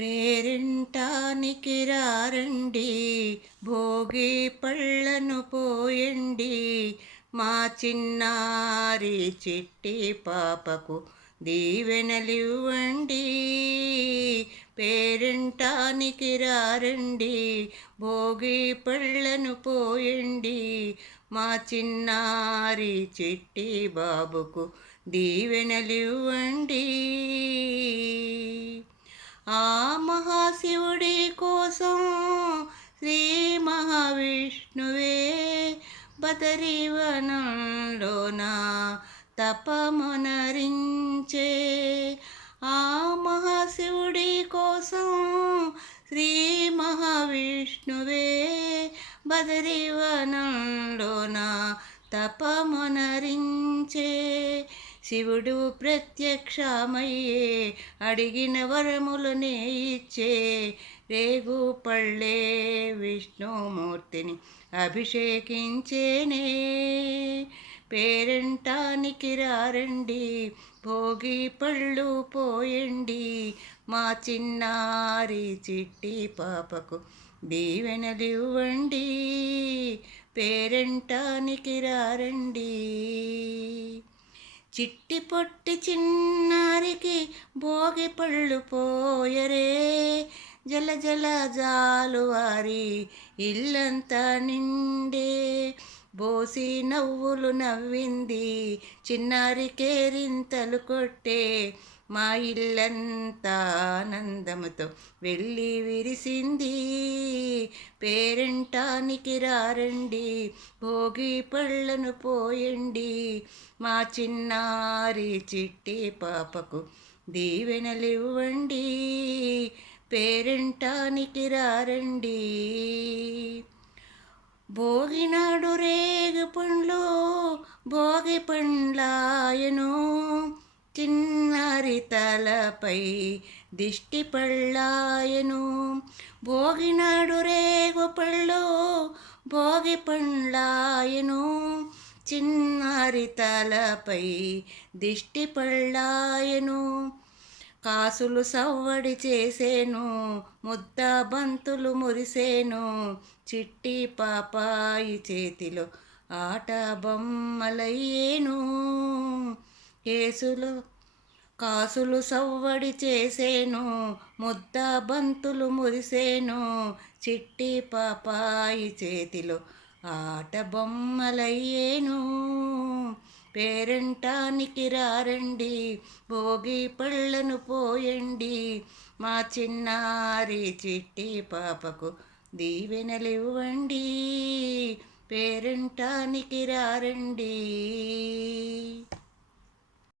పేరింటానికి రారండి, భోగి పళ్ళను పోయండి, మా చిన్నారి చిట్టి పాపకు దీవెనలివ్వండి. పేరింటానికి రారండి, భోగి పళ్ళను పోయండి, మా చిన్నారి చిట్టి బాబుకు దీవెనలివ్వండి. ఆ మహాశివుడి కోసం శ్రీ మహావిష్ణువే బదరీవనంలోన తపమునరించే. ఆ మహాశివుడి కోసం శ్రీ మహావిష్ణువే బదరీవనంలోన తపమునరించే. శివుడు ప్రత్యక్షమయ్యే అడిగిన వరములనే ఇచ్చే. రేగు పళ్ళే విష్ణుమూర్తిని అభిషేకించేనే. పేరంటానికి రారండి, భోగి పళ్ళు పోయండి, మా చిన్నారి చిట్టి పాపకు దీవెనలివ్వండి. పేరంటానికి రారండి. చిట్టి పొట్టి చిన్నారికి భోగి పళ్ళు పోయరే. జల జల జాలువారి ఇల్లంతా నిండే. బోసి నవ్వులు నవ్వింది, చిన్నారి కేరింతలు కొట్టే. మా ఇల్లంతా ఆనందముతో వెళ్ళి విరిసింది. పేరంటానికి రారండి, భోగి పళ్ళను పోయండి, మా చిన్నారి చిట్టి పాపకు దీవెనలివ్వండి. పేరంటానికి రారండి. భోగినాడు రేగు పండ్లు భోగి పండ్లాయను, చిన్నారి తలపై దిష్టి పళ్ళాయను. భోగినాడు రేగు పళ్ళు భోగి పండ్లాయను, చిన్నారి తలపై దిష్టి పళ్ళాయను. కాసులు సవ్వడి చేసేను, ముద్ద బంతులు మురిసేను, చిట్టి పాపాయి చేతిలో ఆట బొమ్మలయ్యేను. కాసులు సవ్వడి చేసేను, ముద్ద బంతులు మురిసేను, చిట్టి పాపాయి చేతిలో ఆట బొమ్మలయ్యేను. పేరంటానికి రారండి, భోగి పళ్ళను పోయండి, మా చిన్నారి చిట్టి పాపకు దీవెనలివ్వండి. పేరంటానికి రారండి.